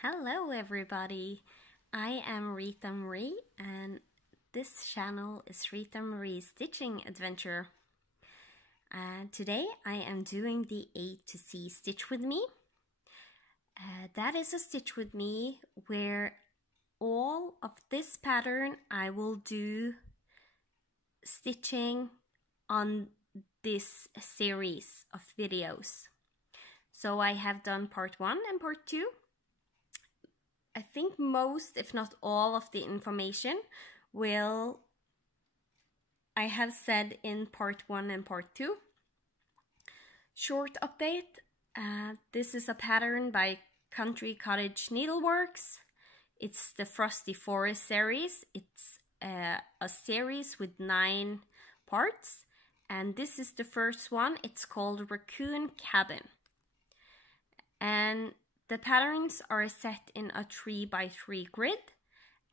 Hello everybody, I am Rita Marie and this channel is Rita Marie's Stitching Adventure. Today I am doing the A to C Stitch With Me. That is a stitch with me where all of this pattern I will do stitching on this series of videos. So I have done part 1 and part 2. I think most, if not all, of the information I have said in part 1 and part 2. Short update, this is a pattern by Cottage Needleworks. It's the Frosty Forest series. It's a series with 9 parts, and this is the first one. It's called Racon Cabin. And the patterns are set in a 3x3 grid,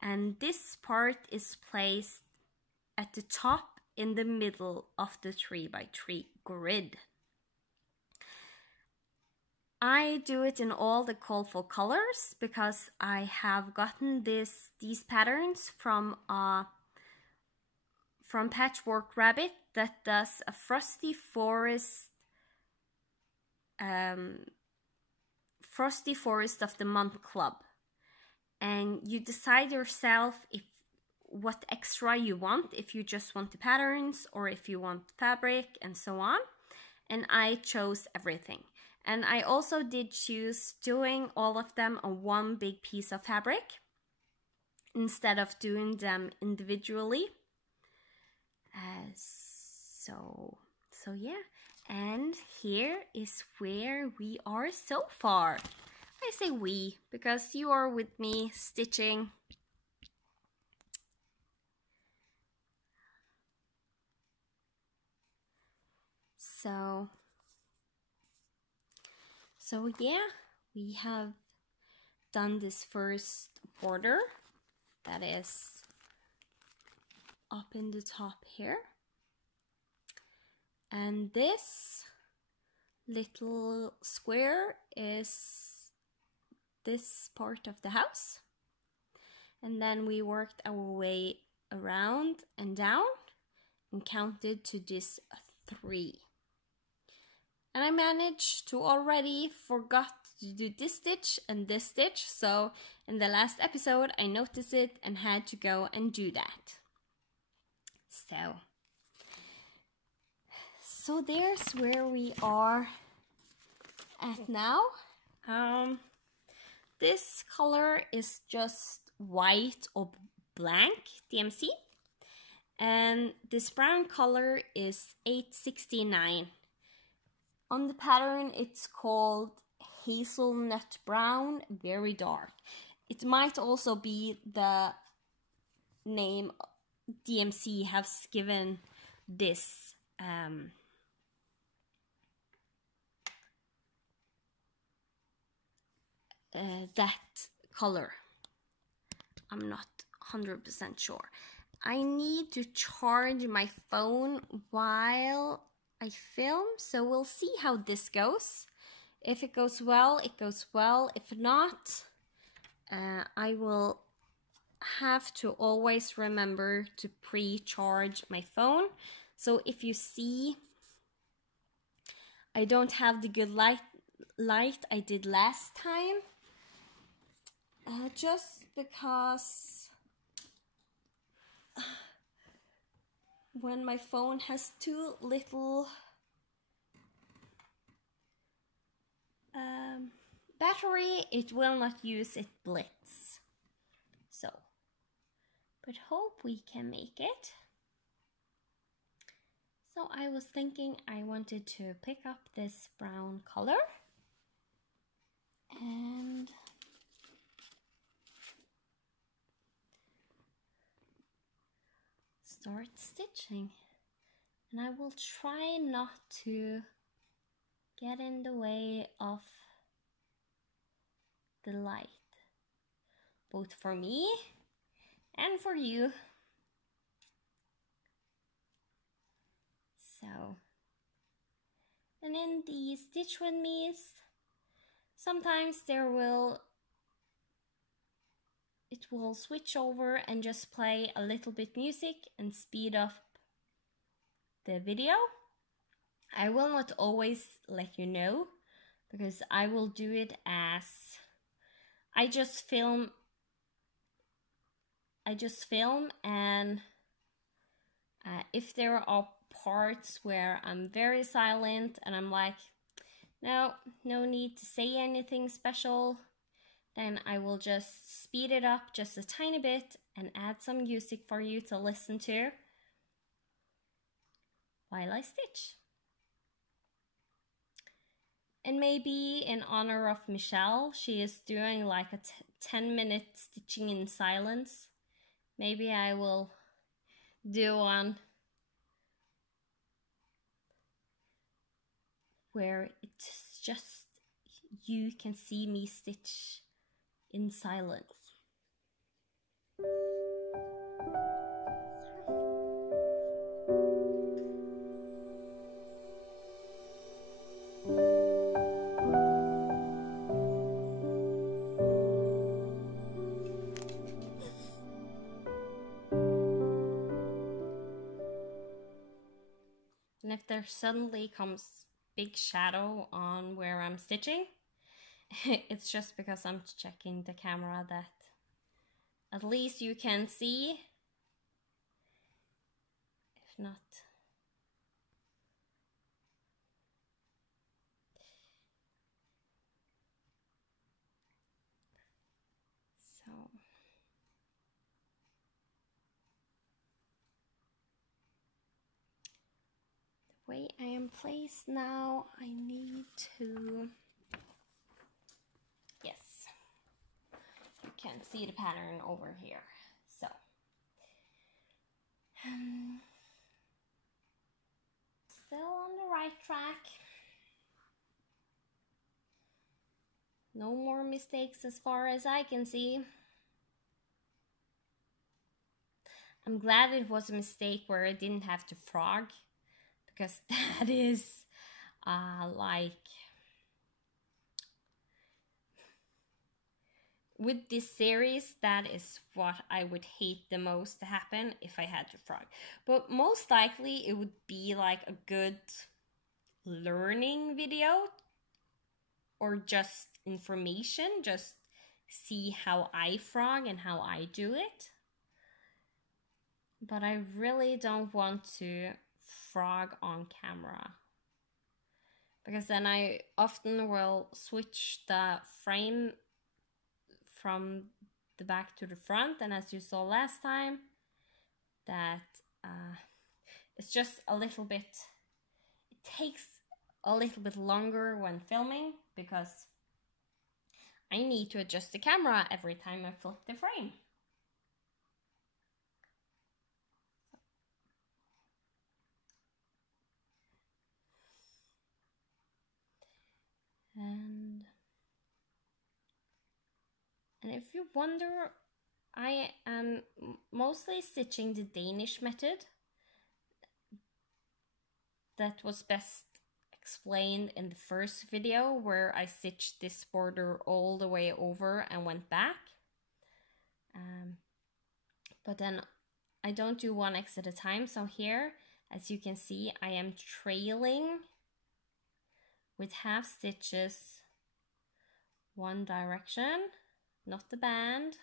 and this part is placed at the top in the middle of the 3x3 grid. I do it in all the colorful colors because I have gotten these patterns from Patchwork Rabbit that does a Frosty Forest of the Month Club, and you decide yourself what extra you want, if you just want the patterns or if you want fabric and so on. And I chose everything, and I also did choose doing all of them on one big piece of fabric instead of doing them individually. So yeah. And here is where we are so far. I say we because you are with me stitching. So yeah, we have done this first border that is up in the top here. And this little square is this part of the house. And then we worked our way around and down and counted to this 3. And I managed to already forgot to do this stitch and this stitch. So in the last episode, I noticed it and had to go and do that. So there's where we are at now. This color is just white or blank DMC, and this brown color is 869. On the pattern it's called Hazelnut Brown, very dark. It might also be the name DMC has given this that color. I'm not 100% sure. I need to charge my phone while I film, so we'll see how this goes. If it goes well, it goes well. If not, I will have to always remember to pre-charge my phone. So if you see I don't have the good light I did last time, just because when my phone has too little battery, it will not use it blitz. So, but hope we can make it. So I was thinking I wanted to pick up this brown color and start stitching, and I will try not to get in the way of the light, both for me and for you. So, and in the Stitch With Me's, sometimes there will it will switch over and just play a little bit music and speed up the video. I will not always let you know, because I will do it as I just film and if there are parts where I'm very silent and I'm like, no need to say anything special, then I will just speed it up just a tiny bit and add some music for you to listen to while I stitch. And maybe in honor of Michelle, she is doing like a 10-minute stitching in silence. Maybe I will do one where it's just you can see me stitch in silence. And if there suddenly comes big shadow on where I'm stitching, it's just because I'm checking the camera that at least you can see. If not, so the way I am placed now, I need to, yes, you can see the pattern over here. So still on the right track. No more mistakes as far as I can see. I'm glad it was a mistake where I didn't have to frog, because that is like, with this series, that is what I would hate the most to happen if I had to frog. But most likely it would be like a good learning video or just information, just see how I frog and how I do it. But I really don't want to frog on camera, because then I often will switch the frame from the back to the front, and as you saw last time, that it's just a little bit, it takes a little bit longer when filming, because I need to adjust the camera every time I flip the frame. And if you wonder, I am mostly stitching the Danish method. That was best explained in the first video, where I stitched this border all the way over and went back. But then I don't do one X at a time. So here, as you can see, I am trailing with half stitches one direction, not the band,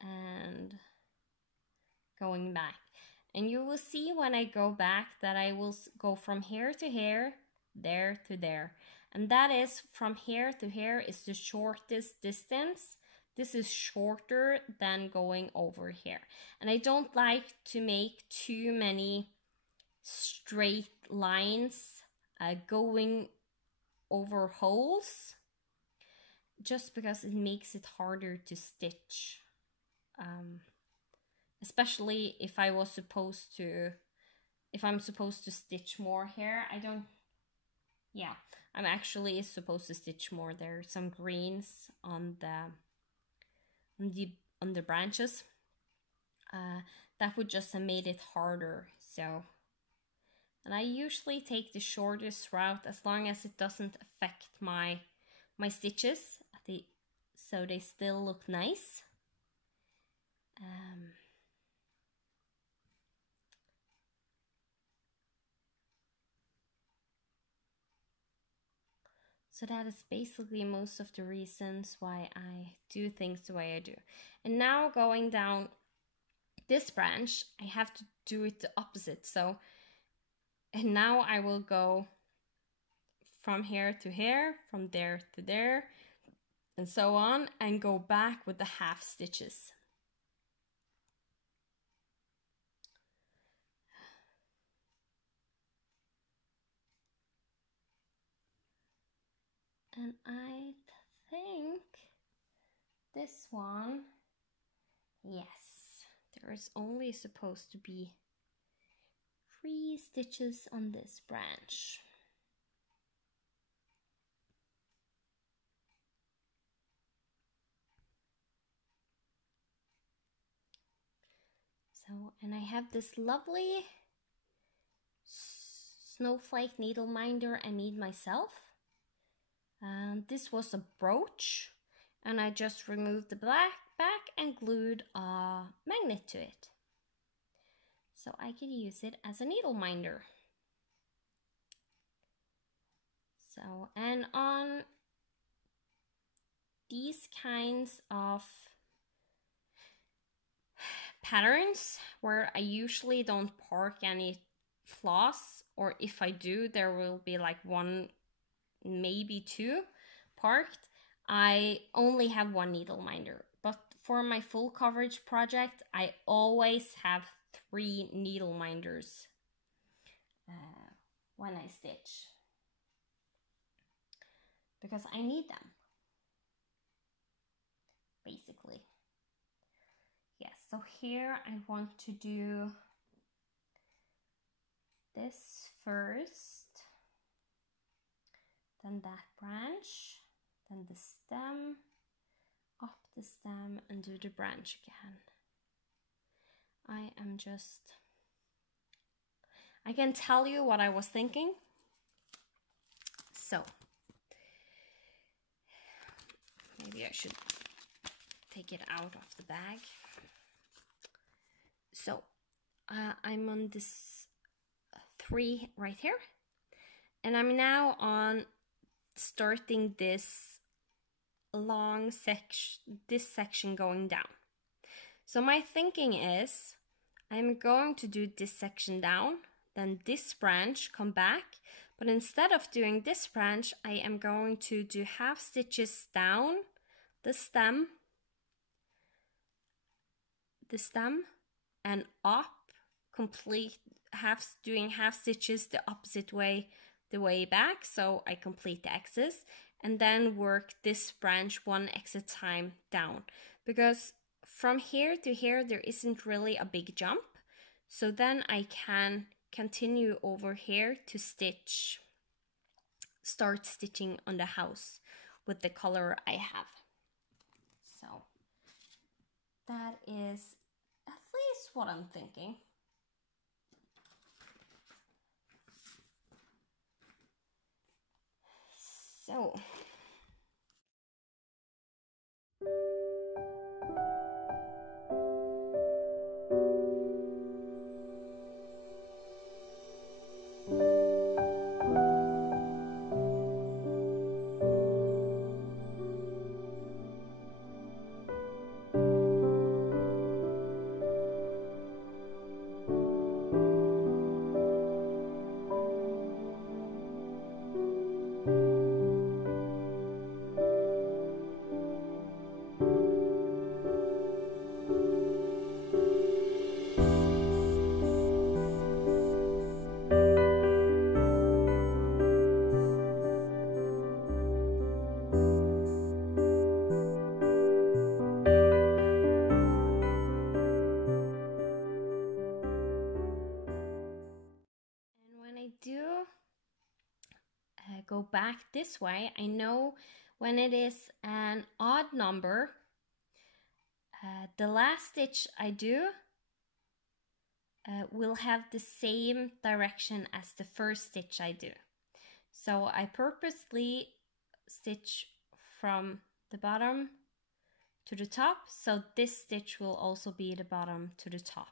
and going back. And you will see when I go back that I will go from here to here, there to there. And that is, from here to here is the shortest distance. This is shorter than going over here. And I don't like to make too many straight lines going over holes, just because it makes it harder to stitch. Especially if I'm supposed to stitch more here. I'm actually supposed to stitch more. There are some greens on the branches. That would just have made it harder. So, and I usually take the shortest route as long as it doesn't affect my stitches at the so they still look nice. So that is basically most of the reasons why I do things the way I do. And now going down this branch, I have to do it the opposite. So, and now I will go from here to here, from there to there, and so on, and go back with the half stitches. And I think this one, yes, there is only supposed to be 3 stitches on this branch. So, and I have this lovely snowflake needle minder I made myself. And this was a brooch, and I just removed the black back and glued a magnet to it. So I could use it as a needle minder. So, and on these kinds of patterns where I usually don't park any floss, or if I do, there will be like 1, maybe 2 parked, I only have 1 needle minder. But for my full coverage project, I always have 3 needle minders when I stitch, because I need them, basically. Yes, so here I want to do this first, then that branch, then the stem, up the stem, and do the branch again. I can tell you what I was thinking. So, maybe I should take it out of the bag. So, I'm on this 3 right here, and I'm now on starting this long section going down. So my thinking is I'm going to do this section down, then this branch come back, but instead of doing this branch, I am going to do half stitches down the stem, and up, doing half stitches the opposite way, the way back, so I complete the X's, and then work this branch 1 X at a time down, because from here to here there isn't really a big jump, so then I can continue over here to start stitching on the house with the color I have. So that is at least what I'm thinking. So go back this way, I know when it is an odd number, the last stitch I do will have the same direction as the first stitch I do. So I purposely stitch from the bottom to the top, so this stitch will also be the bottom to the top.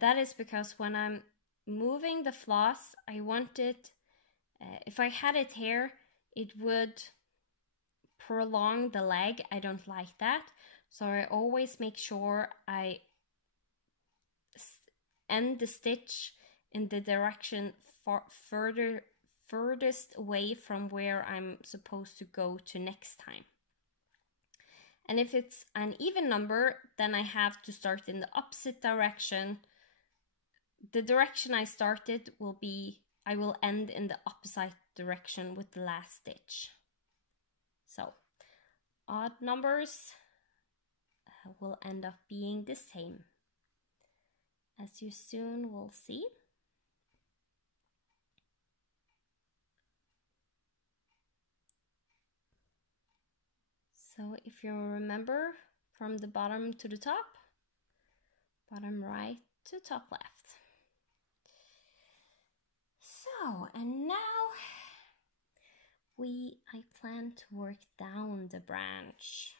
That is because when I'm moving the floss, I want it, if I had it here, it would prolong the leg. I don't like that, so I always make sure I end the stitch in the direction furthest away from where I'm supposed to go to next time. And if it's an even number, then I have to start in the opposite direction. The direction I started will be, I will end in the opposite direction with the last stitch. So odd numbers will end up being the same, as you soon will see. So if you remember, from the bottom to the top, bottom right to top left. So, and now I plan to work down the branch.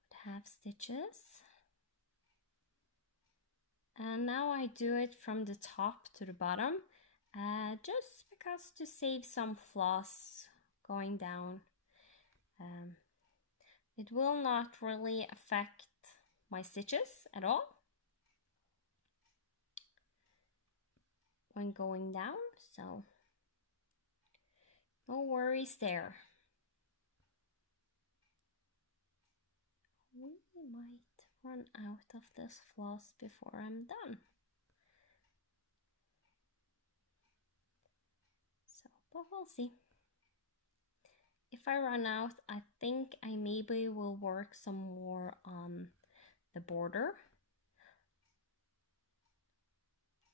With half stitches. And now I do it from the top to the bottom, just because to save some floss going down. It will not really affect my stitches at all when going down, so no worries there. We might run out of this floss before I'm done. So, but we'll see. If I run out, I think I maybe will work some more on the border.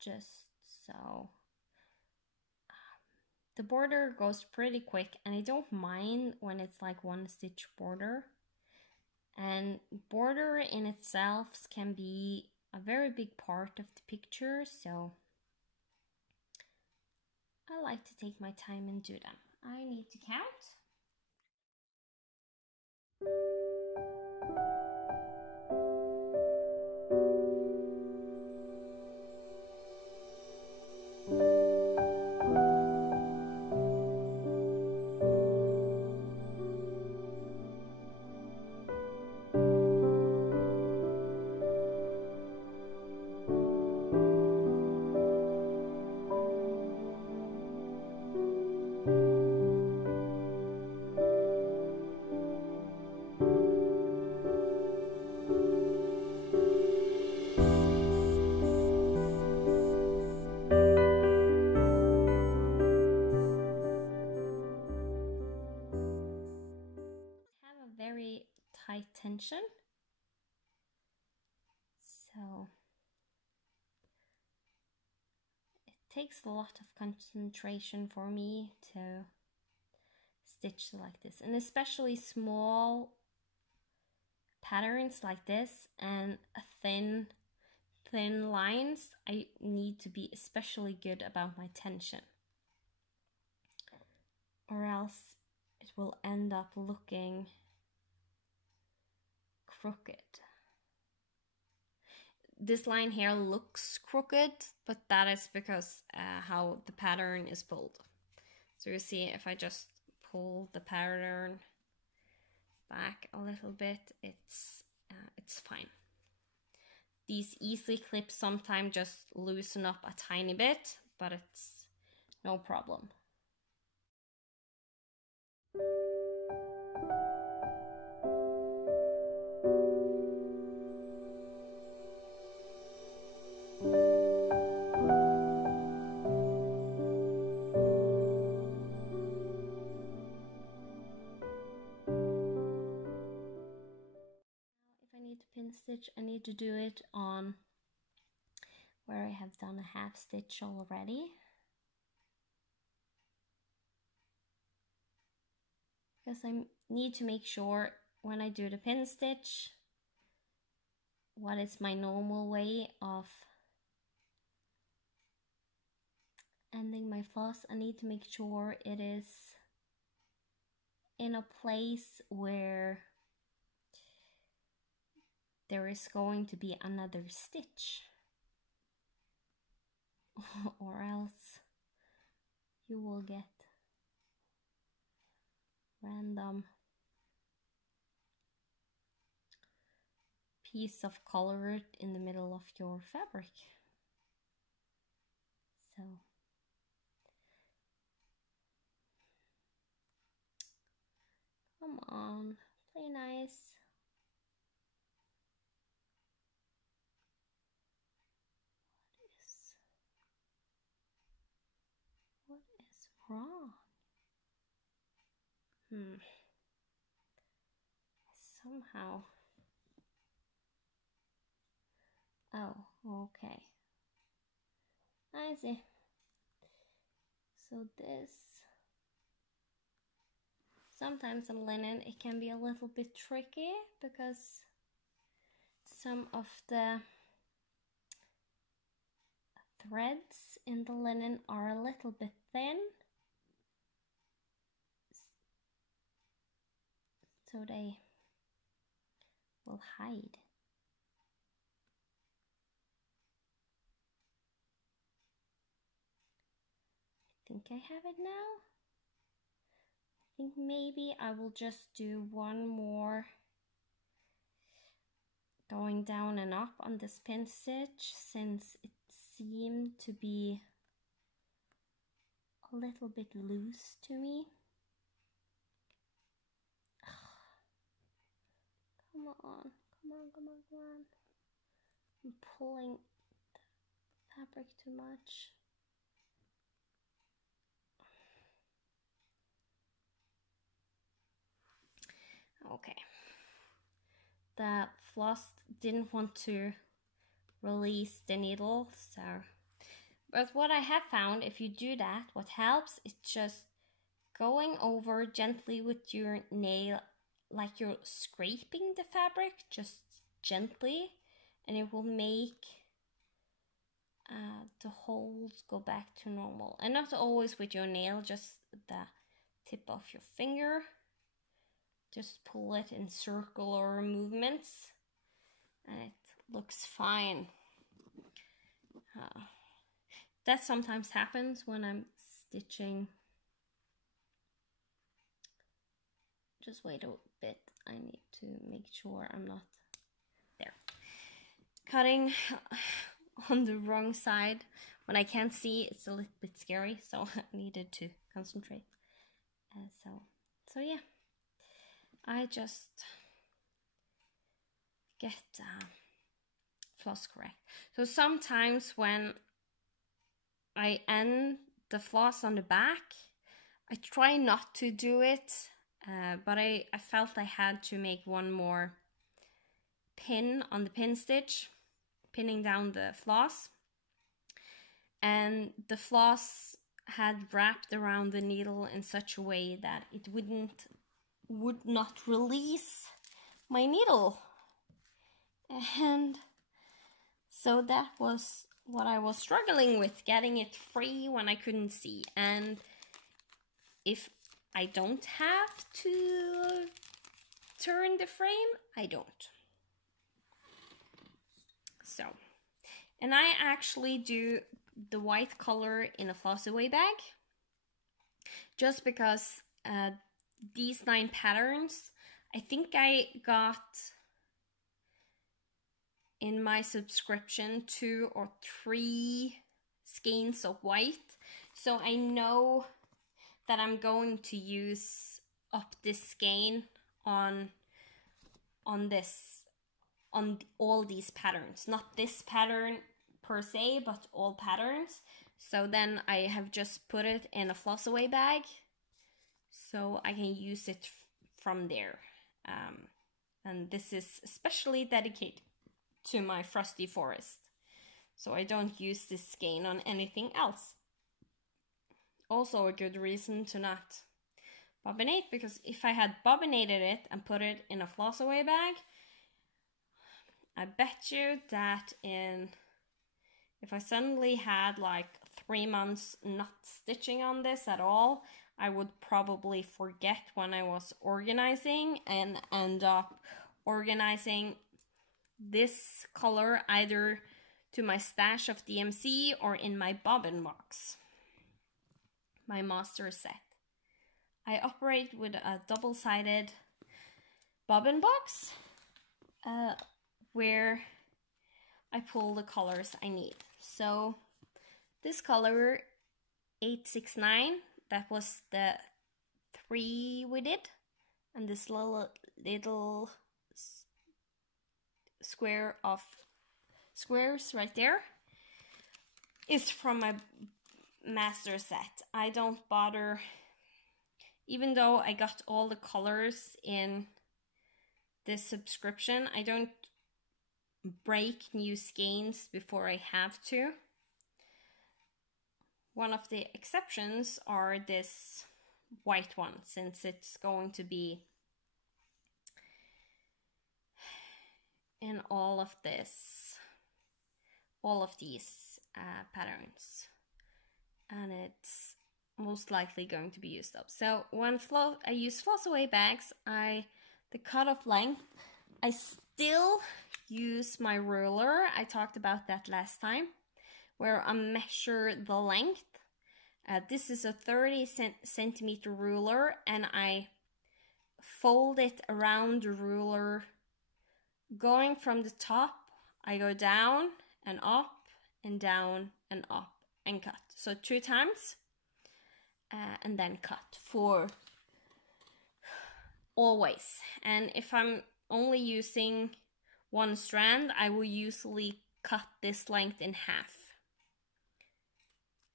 Just so. The border goes pretty quick, and I don't mind when it's like one stitch border. And border in itself can be a very big part of the picture, so I like to take my time and do them. I need to count. Tight tension, so it takes a lot of concentration for me to stitch like this, and especially small patterns like this and thin lines. I need to be especially good about my tension, or else it will end up looking crooked. This line here looks crooked, but that is because how the pattern is pulled. So you see, if I just pull the pattern back a little bit, it's fine. These easily clips sometimes just loosen up a tiny bit, but it's no problem. Pin stitch, I need to do it on where I have done a half stitch already, because I need to make sure when I do the pin stitch what is my normal way of ending my floss, I need to make sure it is in a place where there is going to be another stitch, or else you will get random piece of color in the middle of your fabric. So come on, play nice. What is wrong? Somehow. Oh, okay. I see. So this, sometimes in linen it can be a little bit tricky because some of the threads in the linen are a little bit thin, so they will hide. I think I have it now. I think maybe I will just do one more going down and up on this pin stitch, since it seemed to be a little bit loose to me. Come on, come on, come on, come on. I'm pulling the fabric too much. Okay. The floss didn't want to release the needle, so. But what I have found, if you do that, what helps is just going over gently with your nail, like you're scraping the fabric, just gently, and it will make the holes go back to normal. And not always with your nail, just the tip of your finger. Just pull it in circular movements and it looks fine. That sometimes happens when I'm stitching. Just wait a bit, I need to make sure I'm not there. Cutting on the wrong side when I can't see, it's a little bit scary, so I needed to concentrate. So yeah, I just get floss correct. So sometimes when I end the floss on the back, I try not to do it, but I felt I had to make one more pin on the pin stitch, pinning down the floss. And the floss had wrapped around the needle in such a way that it would not release my needle. And so that was what I was struggling with, getting it free when I couldn't see. And if I don't have to turn the frame, I don't. So, and I actually do the white color in a floss away bag, just because these 9 patterns, I think I got in my subscription 2 or 3 skeins of white, so I know that I'm going to use up this skein on all these patterns, not this pattern per se, but all patterns. So then I have just put it in a floss away bag, so I can use it from there. And this is especially dedicated to my Frosty forest, so I don't use this skein on anything else. Also a good reason to not bobbinate, because if I had bobbinated it and put it in a floss away bag, I bet you that if I suddenly had like 3 months not stitching on this at all, I would probably forget when I was organizing and end up organizing this color either to my stash of DMC or in my bobbin box, my master set. I operate with a double-sided bobbin box where I pull the colors I need. So this color 869, that was the 3 we did, and this little square of squares right there is from my master set. I don't bother, even though I got all the colors in this subscription, I don't break new skeins before I have to. One of the exceptions are this white one, since it's going to be in all of these patterns, and it's most likely going to be used up. So when I use floss away bags, the cutoff length, I still use my ruler. I talked about that last time, where I measure the length. This is a 30 centimeter ruler, and I fold it around the ruler. Going from the top, I go down and up and down and up and cut. So 2 times, and then cut for always. And if I'm only using 1 strand, I will usually cut this length in half.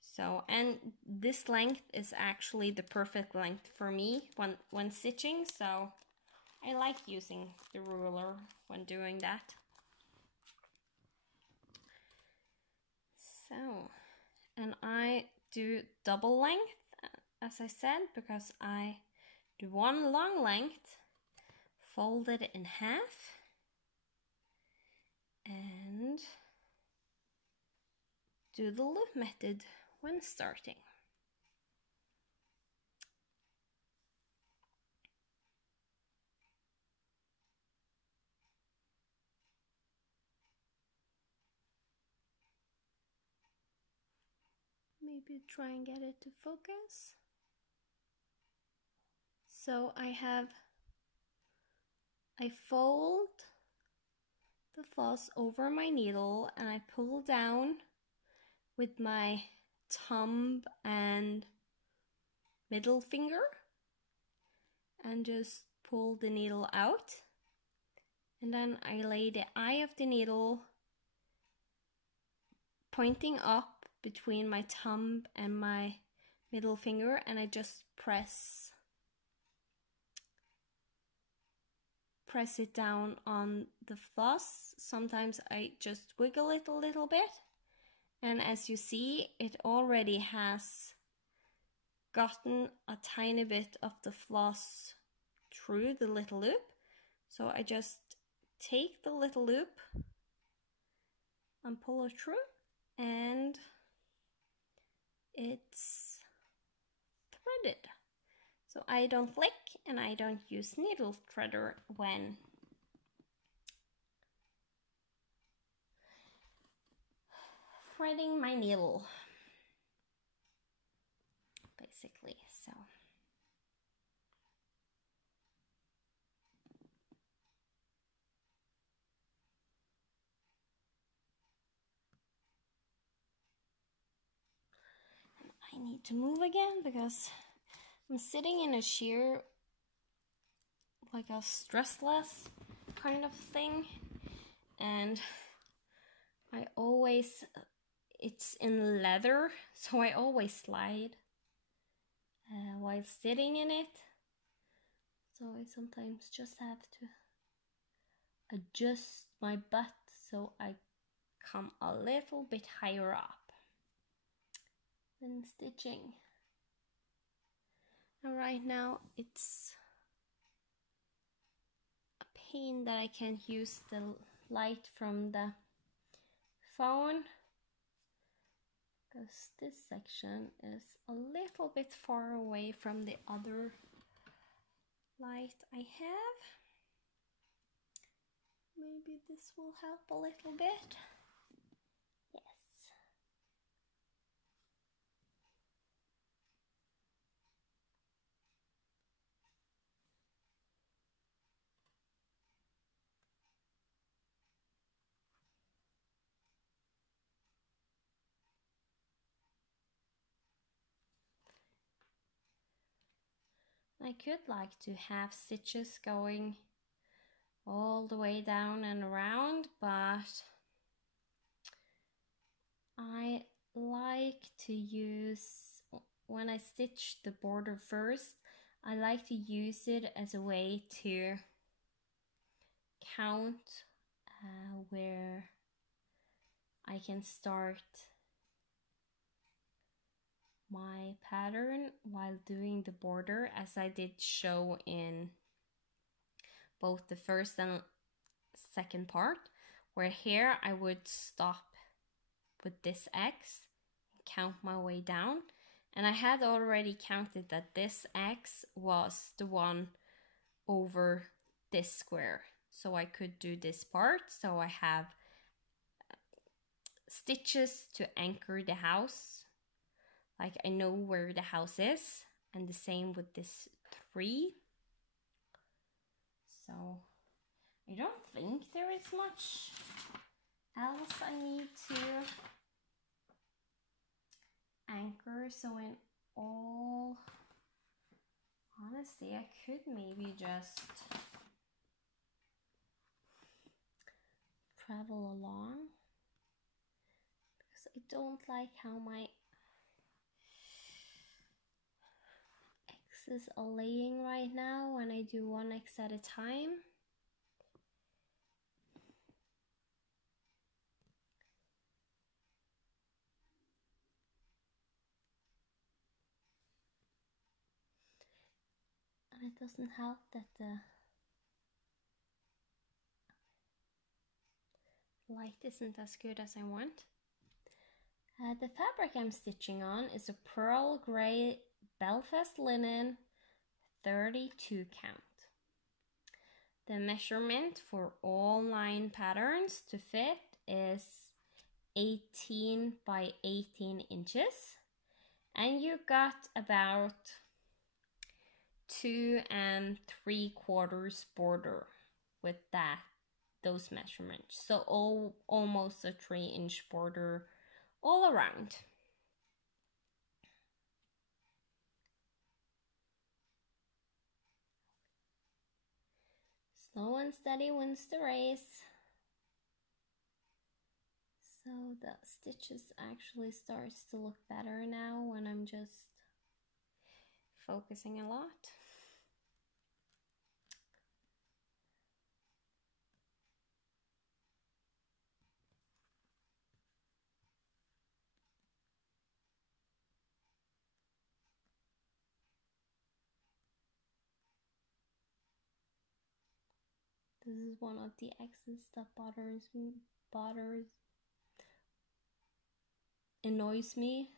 So, and this length is actually the perfect length for me when stitching, so I like using the ruler when doing that. So, and I do double length, as I said, because I do 1 long length, fold it in half, and do the loop method when starting. Maybe try and get it to focus. So I fold the floss over my needle, and I pull down with my thumb and middle finger and just pull the needle out, and then I lay the eye of the needle pointing up between my thumb and my middle finger, and I just press it down on the floss. Sometimes I just wiggle it a little bit, and as you see, it already has gotten a tiny bit of the floss through the little loop. So I just take the little loop and pull it through, and it's threaded. So I don't lick, and I don't use needle threader when threading my needle, basically. So I need to move again because I'm sitting in a chair, like a stressless kind of thing, and it's in leather, so I always slide while sitting in it. So I sometimes just have to adjust my butt so I come a little bit higher up when stitching. And right now it's a pain that I can't use the light from the phone, because this section is a little bit far away from the other light I have. Maybe this will help a little bit. Yes. I could like to have stitches going all the way down and around, but I like to use, when I stitch the border first, I like to use it as a way to count where I can start my pattern while doing the border, as I did show in both the first and second part, where here I would stop with this X and count my way down, and I had already counted that this X was the one over this square, so I could do this part. So I have stitches to anchor the house, like I know where the house is, and the same with this 3. So I don't think there is much else I need to anchor. So in all honesty, I could maybe just travel along, because I don't like how my X's are laying right now when I do one X at a time. And it doesn't help that the light isn't as good as I want. The fabric I'm stitching on is a pearl gray Belfast linen 32 count. The measurement for all 9 patterns to fit is 18 by 18 inches, and you got about 2 3/4 border with those measurements, so almost a 3-inch border all around. Slow and steady wins the race. So the stitches actually starts to look better now when I'm just focusing a lot. This is one of the X's that annoys me.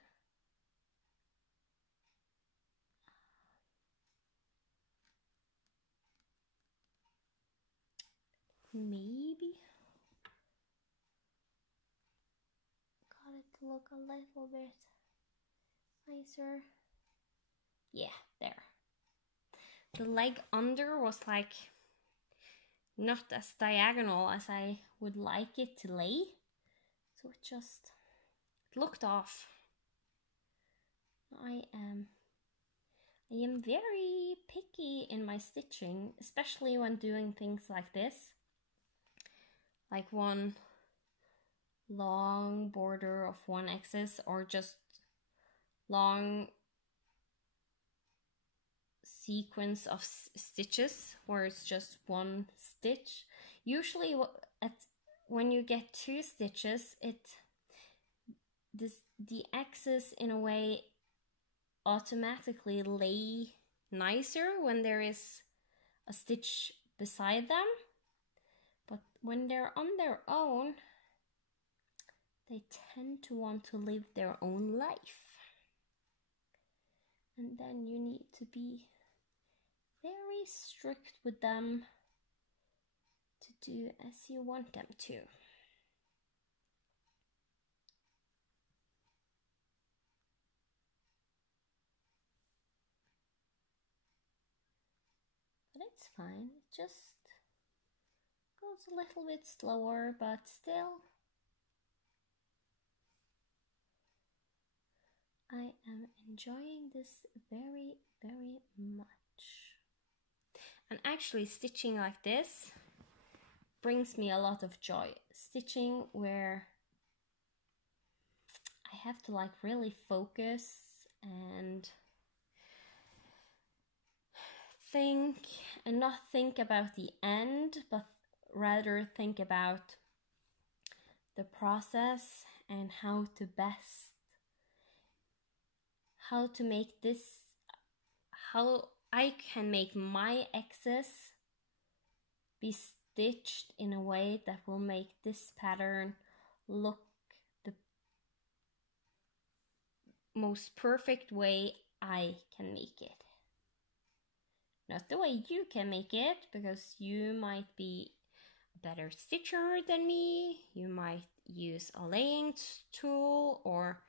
Maybe got it to look a little bit nicer. Yeah, there. The leg under was like not as diagonal as I would like it to lay, so it looked off. I am very picky in my stitching, especially when doing things like this, like one long border of 1 axis, or just long sequence of stitches where it's just one stitch. Usually when you get 2 stitches, the axis in a way automatically lay nicer when there is a stitch beside them, but when they're on their own, they tend to want to live their own life. And then you need to be very strict with them to do as you want them to. But it's fine, it just goes a little bit slower, but still I am enjoying this very, very much. And actually stitching like this brings me a lot of joy. Stitching where I have to like really focus and think, and not think about the end, but rather think about the process and how to make this, how I can make my excess be stitched in a way that will make this pattern look the most perfect way I can make it. Not the way you can make it, because you might be a better stitcher than me, you might use a laying tool or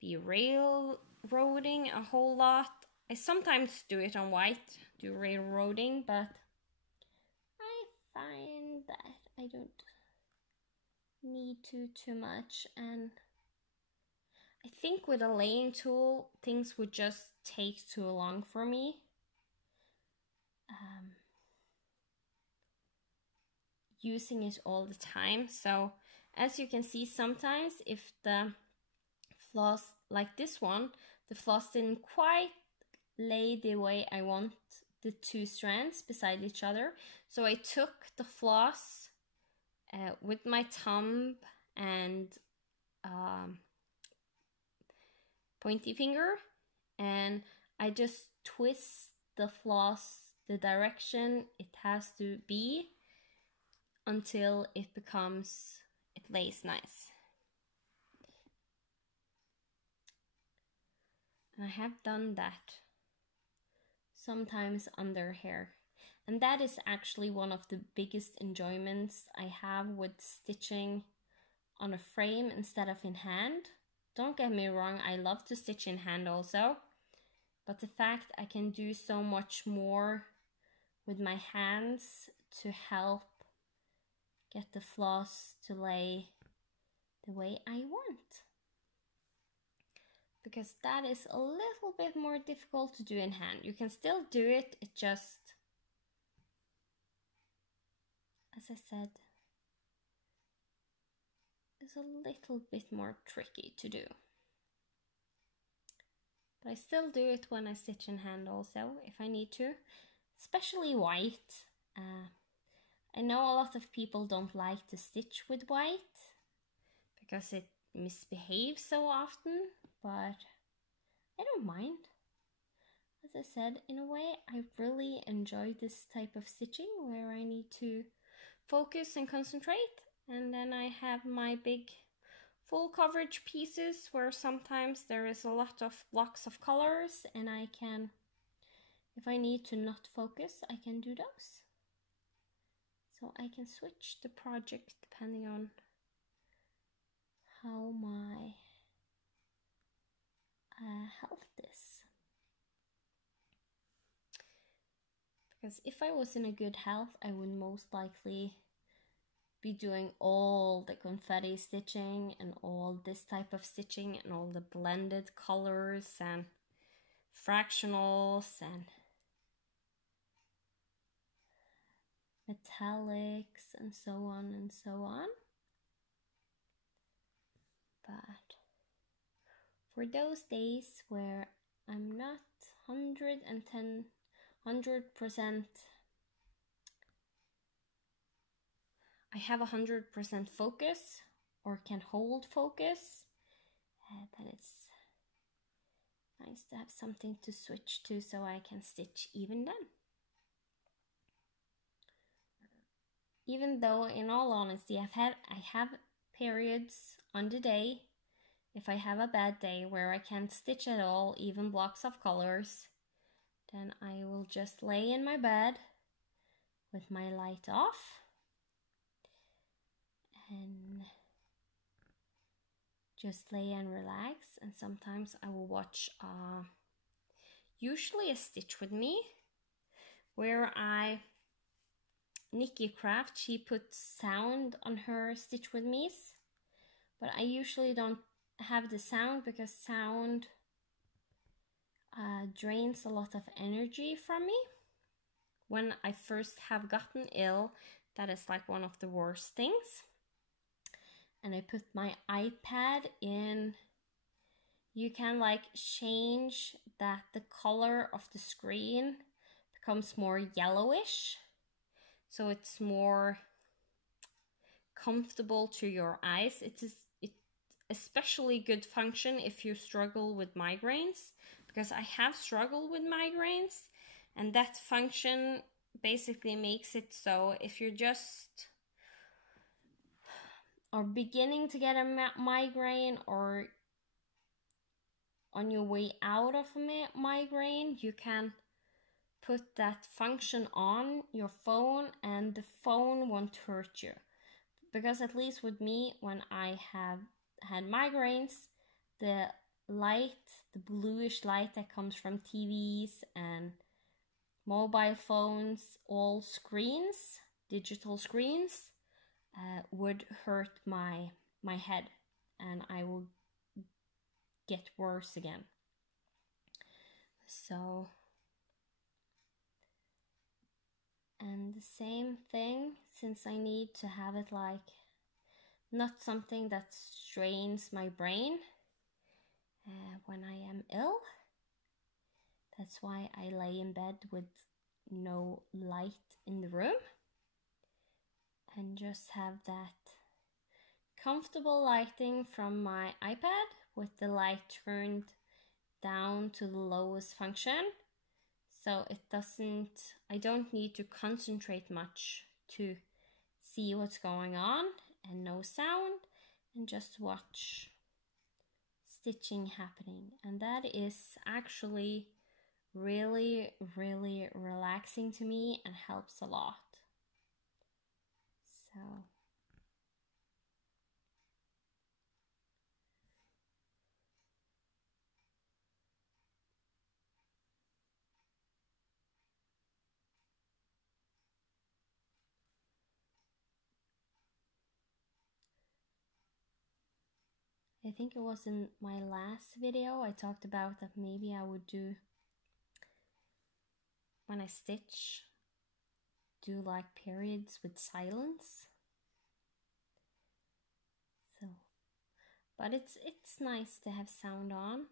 be railroading a whole lot. I sometimes do it on white, do railroading, but I find that I don't need to too much, and I think with a laying tool things would just take too long for me. Using it all the time. So as you can see, sometimes if the floss, like this one, the floss didn't quite lay the way I want the two strands beside each other, so I took the floss with my thumb and pointy finger, and I just twist the floss the direction it has to be until it lays nice. And I have done that sometimes under hair, and that is actually one of the biggest enjoyments I have with stitching on a frame instead of in hand. Don't get me wrong, I love to stitch in hand also, but the fact I can do so much more with my hands to help get the floss to lay the way I want. Because that is a little bit more difficult to do in hand. You can still do it, it just, as I said, is a little bit more tricky to do. But I still do it when I stitch in hand also, if I need to, especially white. I know a lot of people don't like to stitch with white because it misbehaves so often, but I don't mind. As I said, in a way, I really enjoy this type of stitching where I need to focus and concentrate, and then I have my big full coverage pieces where sometimes there is a lot of blocks of colors, and I can, if I need to not focus, I can do those. So I can switch the project depending on how my health is. Because if I was in a good health, I would most likely be doing all the confetti stitching and all this type of stitching and all the blended colors and fractionals and metallics and so on and so on. But for those days where I'm not 100% I have 100% focus or can hold focus, then it's nice to have something to switch to so I can stitch even then. Even though, in all honesty, I have periods on the day, if I have a bad day where I can't stitch at all, even blocks of colors, then I will just lay in my bed with my light off and just lay and relax. And sometimes I will watch usually a Stitch With Me, where Nikki Craft, she puts sound on her Stitch With Me's, but I usually don't have the sound because sound drains a lot of energy from me. When I first have gotten ill, that is like one of the worst things. And I put my iPad in. You can like change that the color of the screen becomes more yellowish, so it's more comfortable to your eyes. It's especially good function if you struggle with migraines, because I have struggled with migraines, and that function basically makes it so if you're just or beginning to get a migraine or on your way out of a migraine, you can put that function on your phone and the phone won't hurt you. Because at least with me, when I have had migraines, the light, the bluish light that comes from TVs and mobile phones, all screens, digital screens, would hurt my head, and I will get worse again. So, and the same thing, since I need to have it like not something that strains my brain when I am ill. That's why I lay in bed with no light in the room and just have that comfortable lighting from my iPad with the light turned down to the lowest function, so I don't need to concentrate much to see what's going on, and no sound, and just watch stitching happening. And that is actually really, really relaxing to me and helps a lot. So I think it was in my last video I talked about that maybe I would do, when I stitch, do like periods with silence. So, but it's nice to have sound on.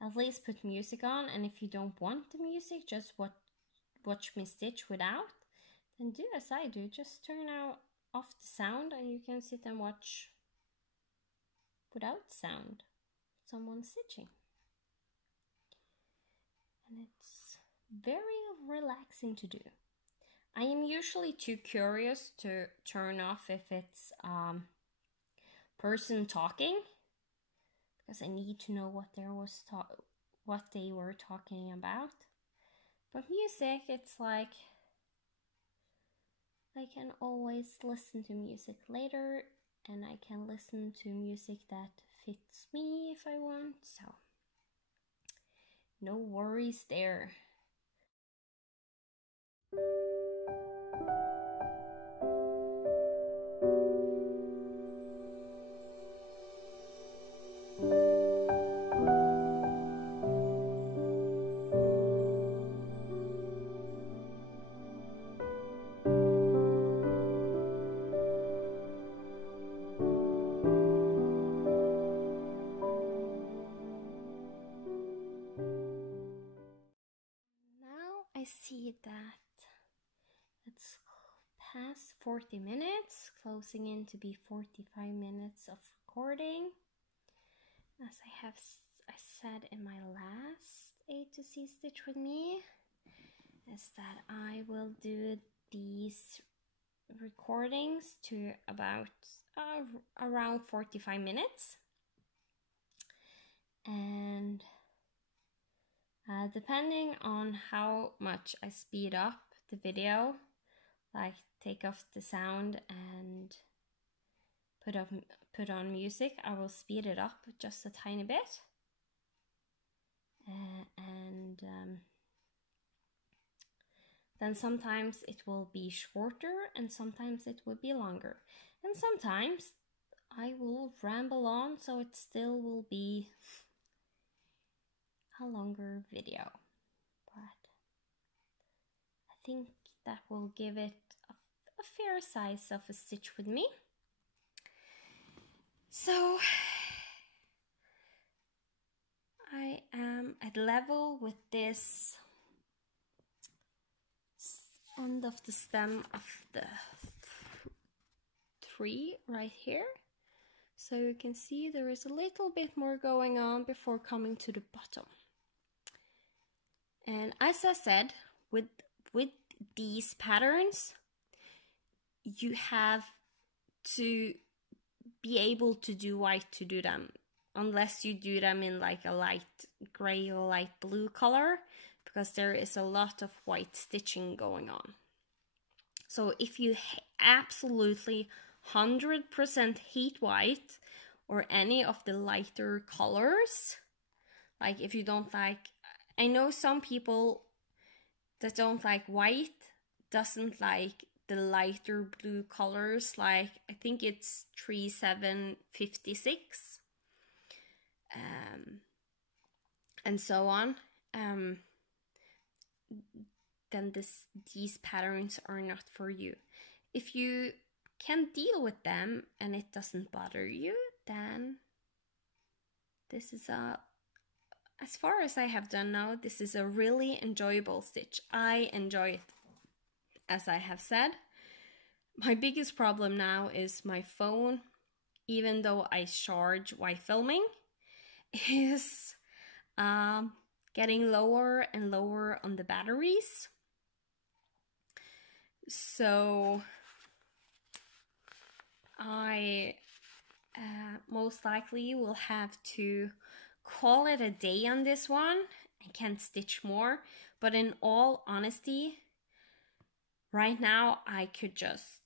At least put music on, and if you don't want the music, just watch me stitch without, then do as I do, just turn off the sound and you can sit and watch without sound someone stitching. And it's very relaxing to do. I am usually too curious to turn off if it's person talking, because I need to know what they were talking about. But music, it's like I can always listen to music later, and I can listen to music that fits me if I want, so no worries there. I see that it's past 40 minutes, closing in to be 45 minutes of recording. As I said in my last A to C Stitch With Me, is that I will do these recordings to about around 45 minutes. And depending on how much I speed up the video, like take off the sound and put on music, I will speed it up just a tiny bit. Then sometimes it will be shorter and sometimes it will be longer. And sometimes I will ramble on, so it still will be a longer video. But I think that will give it a fair size of a stitch with me. So I am at level with this end of the stem of the tree right here. So you can see there is a little bit more going on before coming to the bottom. And as I said, with these patterns, you have to be able to do white to do them, unless you do them in like a light gray or light blue color, because there is a lot of white stitching going on. So if you absolutely 100% hate white or any of the lighter colors, like if you don't like, I know some people that don't like white, doesn't like the lighter blue colors, like I think it's 3756 and so on, then these patterns are not for you. If you can deal with them and it doesn't bother you, then this is as far as I have done now, this is a really enjoyable stitch. I enjoy it, as I have said. My biggest problem now is my phone, even though I charge while filming, is getting lower and lower on the batteries. So I most likely will have to call it a day on this one. I can't stitch more, but in all honesty, right now I could just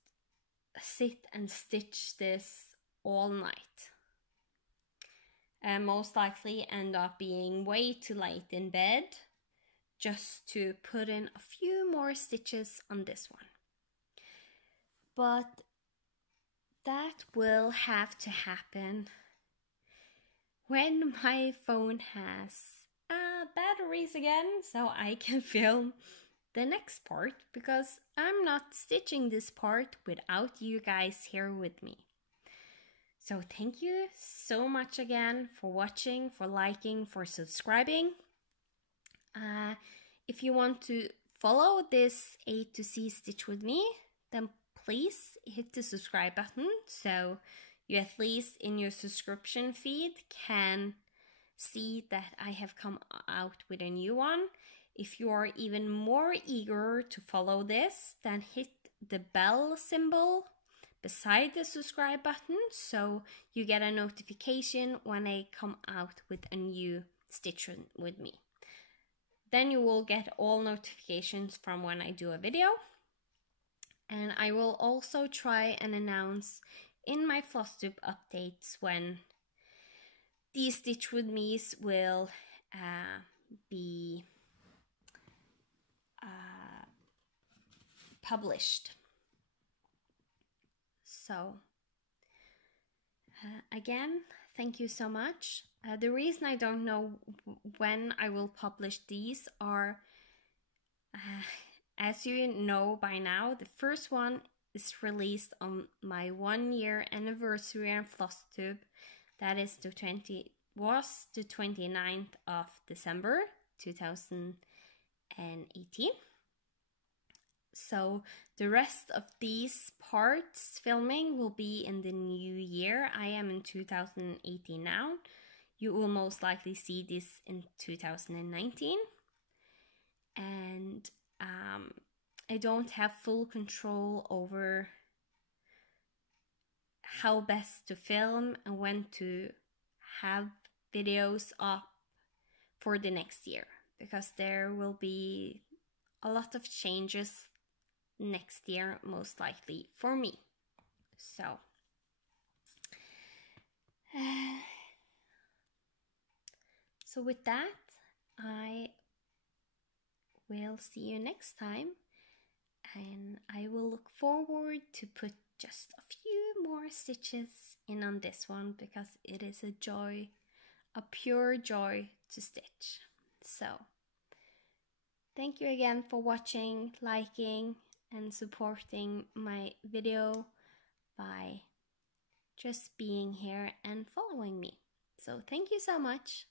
sit and stitch this all night, and most likely end up being way too late in bed just to put in a few more stitches on this one. But that will have to happen when my phone has batteries again, so I can film the next part, because I'm not stitching this part without you guys here with me. So thank you so much again for watching, for liking, for subscribing. If you want to follow this A to C stitch with me, then please hit the subscribe button, so you at least in your subscription feed can see that I have come out with a new one. If you are even more eager to follow this, then hit the bell symbol beside the subscribe button, so you get a notification when I come out with a new stitch with me. Then you will get all notifications from when I do a video. And I will also try and announce in my floss tube updates when these stitch with me's will be published. So again, thank you so much. The reason I don't know when I will publish these are, as you know by now, the first one is released on my 1 year anniversary on floss tube. That is the 29th of December 2018. So the rest of these parts filming will be in the new year. I am in 2018 now. You will most likely see this in 2019. And I don't have full control over how best to film and when to have videos up for the next year, because there will be a lot of changes next year, most likely for me. So with that, I will see you next time, and I will look forward to put just a few more stitches in on this one, because it is a joy, a pure joy to stitch. So thank you again for watching, liking, and supporting my video by just being here and following me. So thank you so much.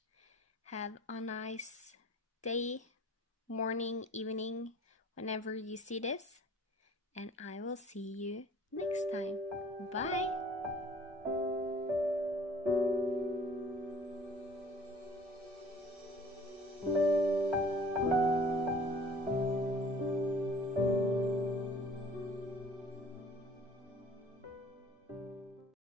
Have a nice day, morning, evening, whenever you see this, and I will see you next time. Bye!